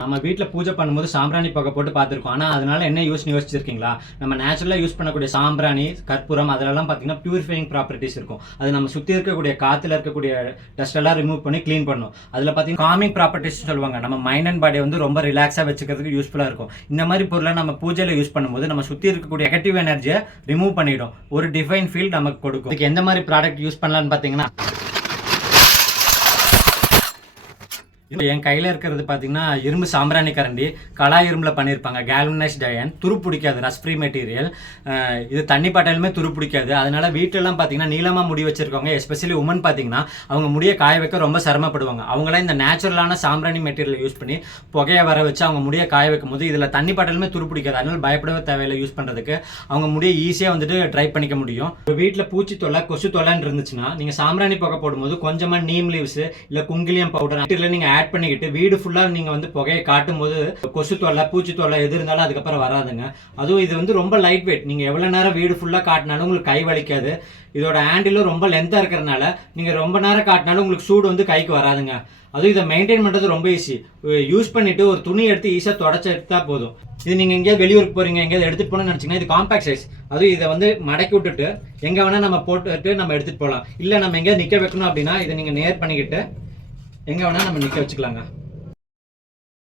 நம்ம வீட்டில் பூஜை பண்ணும்போது சாம்பிராணி புகை போட்டு பார்த்துருக்கோம். ஆனால் அதனால என்ன யோசிச்சிருக்கீங்களா? நம்ம நேச்சுரலாக யூஸ் பண்ணக்கூடிய சாம்பிராணி, கற்பூரம் அதெல்லாம் பார்த்தீங்கன்னா பியூரிஃபைங் ப்ராப்பர்ட்டிஸ் இருக்கும். அது நம்ம சுற்றி இருக்கக்கூடிய காற்றுல இருக்கக்கூடிய டஸ்ட் எல்லாம் ரிமூவ் பண்ணி க்ளீன் பண்ணும். அதில் பார்த்தீங்கன்னா காமிங் ப்ராப்பர்ட்டிஸ் சொல்லுவாங்க. நம்ம மைண்ட் அண்ட் பாடியை வந்து ரொம்ப ரிலாக்ஸாக வச்சுக்கிறதுக்கு யூஸ்ஃபுல்லாக இருக்கும். இந்த மாதிரி பொருளை நம்ம பூஜையில் யூஸ் பண்ணும்போது நம்ம சுற்றி இருக்கக்கூடிய நெகட்டிவ் எனர்ஜியை ரிமூவ் பண்ணிடும். ஒரு டிஃபைன் ஃபீல் நமக்கு கொடுக்கும். இதுக்கு எந்த மாதிரி ப்ராடக்ட் யூஸ் பண்ணலான்னு பார்த்தீங்கன்னா, என் கையில் இருக்கிறது பார்த்தீங்கன்னா இரும்பு சாம்பிராணி கரண்டி, கலா இரும்பில் பண்ணியிருப்பாங்க. கேல்வனைஸ்ட் அயன், துரு பிடிக்காது, ரஸ்ட் ஃப்ரீ மெட்டீரியல். இது தண்ணி பாட்டாலுமே துரு பிடிக்காது. அதனால வீட்டிலலாம் பார்த்தீங்கன்னா நீளமாக முடி வச்சிருக்கவங்க, எஸ்பெஷலி உமன் பார்த்தீங்கன்னா அவங்க முடியை காய வைக்க ரொம்ப சிரமப்படுவாங்க. அவங்களாம் இந்த நேச்சுரலான சாம்பிராணி மெட்டீரியல் யூஸ் பண்ணி புகையை வர வச்சு அவங்க முடியை காய வைக்கும் போது இதில் தண்ணி பாட்டாலுமே துரு பிடிக்காது. அதனால பயப்படவே தேவையில்லை. யூஸ் பண்ணுறதுக்கு அவங்க முடியை ஈஸியாக வந்துட்டு ட்ரை பண்ணிக்க முடியும். வீட்டில் பூச்சி தொல்லை, கொசு தொல்லைன்னு இருந்துச்சுன்னா நீங்கள் சாம்பிராணி புகை போடும்போது கொஞ்சமாக நீம் லீவ்ஸ் இல்லை குங்கிலியம் பவுடர் இல்லை நீங்கள் ஆட் பண்ணிக்கிட்டு வீடு ஃபுல்லா நீங்க வந்து புகையை காட்டும் போது கொசு தொல்லை, பூச்சி தொல்லை எது இருந்தாலும் அதுக்கப்புறம் வராதுங்க. அதுவும் இது வந்து ரொம்ப லைட் வெயிட். நீங்க எவ்வளவு நேரம் வீடு ஃபுல்லா காட்டினாலும் உங்களுக்கு கை வலிக்காது. இதோட ஹேண்டிலும் ரொம்ப லென்த்தா இருக்கிறதுனால நீங்க ரொம்ப நேரம் காட்டினாலும் உங்களுக்கு சூடு வந்து கைக்கு வராதுங்க. அதுவும் இதை மெயின்டைன் பண்றது ரொம்ப ஈஸி. யூஸ் பண்ணிட்டு ஒரு துணி எடுத்து ஈஸியா தொடச்சு எடுத்தா போதும். இது நீங்க எங்கேயாவது வெளியூருக்கு போறீங்க, எங்கேயாவது எடுத்துட்டு போகணும்னு நினைச்சீங்கன்னா இது காம்பாக்ட் சைஸ். அதுவும் இதை வந்து மடக்கி விட்டுட்டு எங்க வேணா நம்ம போட்டுட்டு நம்ம எடுத்துட்டு போகலாம். இல்ல நம்ம எங்கேயாவது நிக்க வைக்கணும் அப்படின்னா இதை நீங்க நேர் பண்ணிக்கிட்டு எங்க வேணா நம்ம நிக்க வச்சுக்கலாங்க.